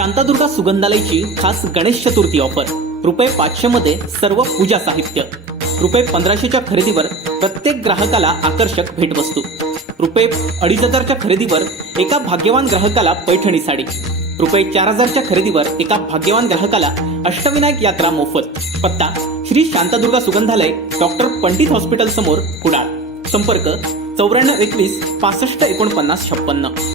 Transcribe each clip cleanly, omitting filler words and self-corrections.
शांतादुर्गा सुगंधालयची खास गणेश चतुर्थी ऑफर ₹500 मध्ये सर्व पूजा साहित्य, ₹1500च्या खरेदीवर प्रत्येक ग्राहकाला आकर्षक भेटवस्तू, ₹2500च्या खरेदीवर एका भाग्यवान ग्राहकाला पैठणी साडी, ₹4000च्या खरेदीवर एका भाग्यवान ग्राहकाला अष्टविनायक यात्रा मोफत. पत्ता श्री शांतादुर्गा सुगंधालय, डॉक्टर पंडित हॉस्पिटल समोर, कुडाळ. संपर्क 9421 65 49 56.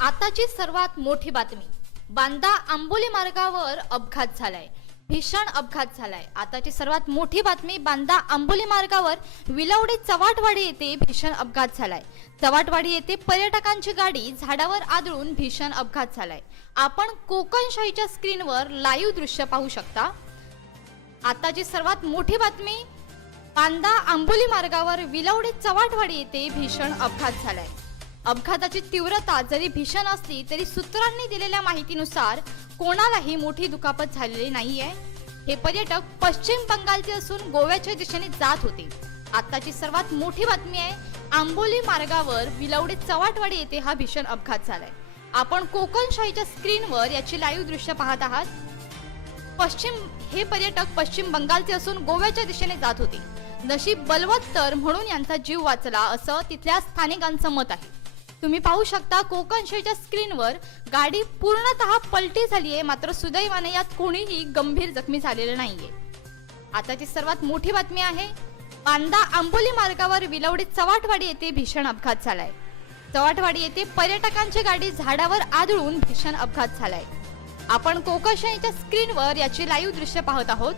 आताची सर्वात मोठी बातमी. बांदा आंबोली मार्गावर अपघात झालाय. भीषण अपघात झालाय. आताची सर्वात मोठी बातमी. बांदा आंबोली मार्गावर विलवडे चव्हाटवाडी येथे भीषण अपघात झालाय. चव्हाटवाडी येथे पर्यटकांची गाडी झाडावर आदळून भीषण अपघात झालाय. आपण कोकणशाहीच्या स्क्रीनवर लाईव्ह दृश्य पाहू शकता. आताची सर्वात मोठी बातमी. बांदा आंबोली मार्गावर विलवडे चव्हाटवाडी येथे भीषण अपघात झालाय. अपघाताची तीव्रता जरी भीषण असली तरी सूत्रांनी दिलेल्या माहितीनुसार कोणालाही मोठी दुखापत झालेली नाहीये. हे पर्यटक पश्चिम बंगालचे असून गोव्याच्या दिशेने जात होते. आताची सर्वात मोठी बातमी आहे. आंबोली मार्गावर विलवडे चव्हाटवाडी येथे हा भीषण अपघात झालाय. आपण कोकणशाहीच्या स्क्रीनवर याची लाईव्ह दृश्य पाहत आहात. हे पर्यटक पश्चिम बंगालचे असून गोव्याच्या दिशेने जात होते. नशीब बलवत्तर म्हणून यांचा जीव वाचला असं तिथल्या स्थानिकांचं मत आहे. तुम्ही पाहू शकता कोकणशाहीच्या स्क्रीनवर गाडी पूर्णतः पलटी झाली आहे. मात्र सुदैवाने यात कोणीही गंभीर जखमी झालेलं नाहीये. आताची सर्वात मोठी बातमी आहे. बांदा आंबोली मार्गावर विलवडे चव्हाटवाडी येथे भीषण अपघात झालाय. चव्हाटवाडी येथे पर्यटकांची गाडी झाडावर आदळून भीषण अपघात झालाय. आपण कोकणशाहीच्या स्क्रीनवर याची लाईव्ह दृश्य पाहत आहोत.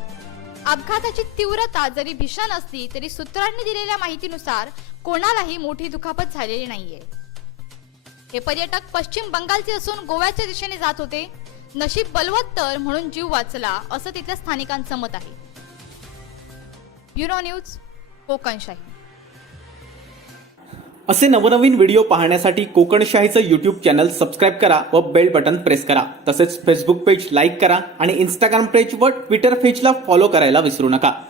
अपघाताची तीव्रता जरी भीषण असली तरी सूत्रांनी दिलेल्या माहितीनुसार कोणालाही मोठी दुखापत झालेली नाहीये. हे पर्यटक पश्चिम बंगालचे असून गोव्याच्या दिशेने जात होते. नशीब बलवत्तर म्हणून जीव वाचला असं तिथल्या स्थानिकांचं मत आहे. Bureau news, Kokanshahi. असे नवनवीन व्हिडिओ पाहण्यासाठी कोकणशाहीचं YouTube चॅनल सबस्क्राईब करा व बेल बटन प्रेस करा. तसेच फेसबुक पेज लाईक करा आणि इंस्टाग्राम पेज व ट्विटर पेजला फॉलो करायला विसरू नका.